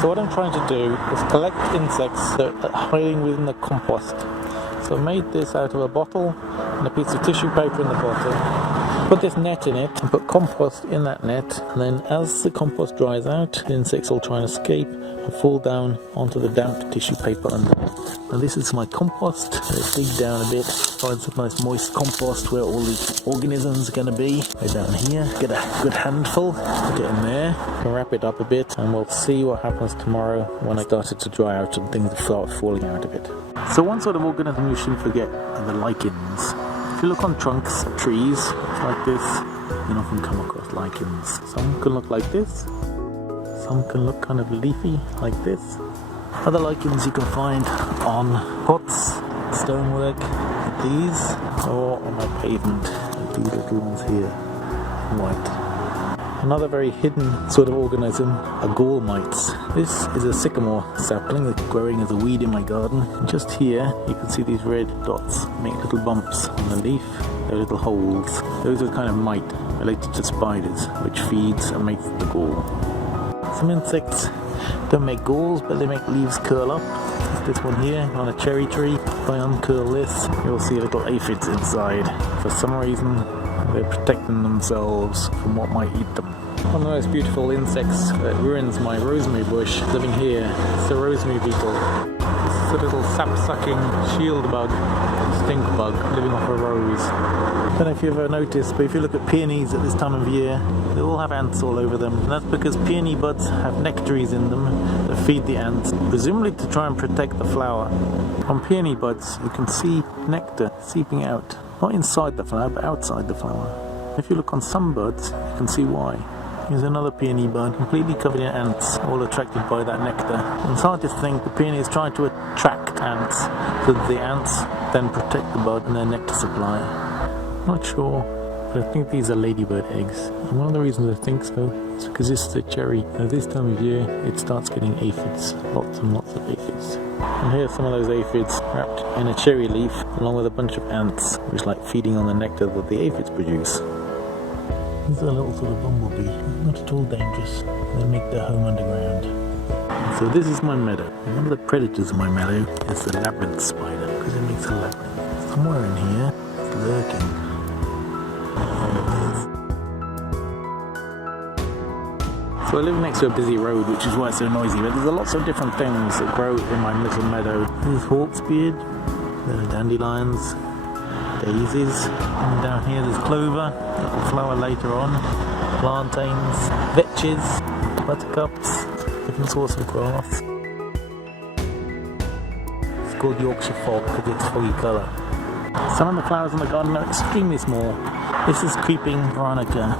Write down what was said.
So what I'm trying to do is collect insects that are hiding within the compost. So I made this out of a bottle and a piece of tissue paper in the bottom. Put this net in it and put compost in that net, and then as the compost dries out, the insects will try and escape and fall down onto the damp tissue paper underneath. Now this is my compost. Let's dig down a bit, find some nice moist compost where all the organisms are going to be. Go down here, get a good handful, put it in there, and wrap it up a bit, and we'll see what happens tomorrow when I start it to dry out and things start falling out of it. So one sort of organism you shouldn't forget are the lichens. If you look on trunks of trees like this, you'll often come across lichens. Some can look like this, some can look kind of leafy like this. Other lichens you can find on pots, stonework, like these, or on my pavement, like these little ones here, white. Another very hidden sort of organism are gall mites. This is a sycamore sapling that's growing as a weed in my garden. And just here you can see these red dots make little bumps on the leaf. They're little holes. Those are kind of mite related to spiders, which feeds and makes the gall. Some insects don't make galls, but they make leaves curl up. This one here on a cherry tree. If I uncurl this, you'll see little aphids inside. For some reason, they're protecting themselves from what might eat them. One of the most beautiful insects that ruins my rosemary bush living here is the rosemary beetle. This is a little sap-sucking shield bug, stink bug, living off a rose. I don't know if you've ever noticed, but if you look at peonies at this time of year, they all have ants all over them. And that's because peony buds have nectaries in them that feed the ants, presumably to try and protect the flower. On peony buds, you can see nectar seeping out. Not inside the flower, but outside the flower. If you look on some buds, you can see why. Here's another peony bud, completely covered in ants, all attracted by that nectar. And it's hard to think the peony is trying to attract ants, so that the ants then protect the bud and their nectar supply. Not sure, but I think these are ladybird eggs. And one of the reasons I think so is because this is a cherry. At this time of year, it starts getting aphids, lots and lots of aphids. And here's some of those aphids wrapped in a cherry leaf along with a bunch of ants, which like feeding on the nectar that the aphids produce. This is a little sort of bumblebee, not at all dangerous. They make their home underground. And so this is my meadow. And one of the predators of my meadow is the labyrinth spider, because it makes a labyrinth. Somewhere in here, it's lurking. So I live next to a busy road, which is why it's so noisy, but there's lots of different things that grow in my little meadow. There's hawksbeard, there are dandelions, daisies, and down here there's clover, that will flower later on, plantains, vetches, buttercups, different sorts of grass. It's called Yorkshire fog because it's foggy colour. Some of the flowers in the garden are extremely small. This is creeping veronica.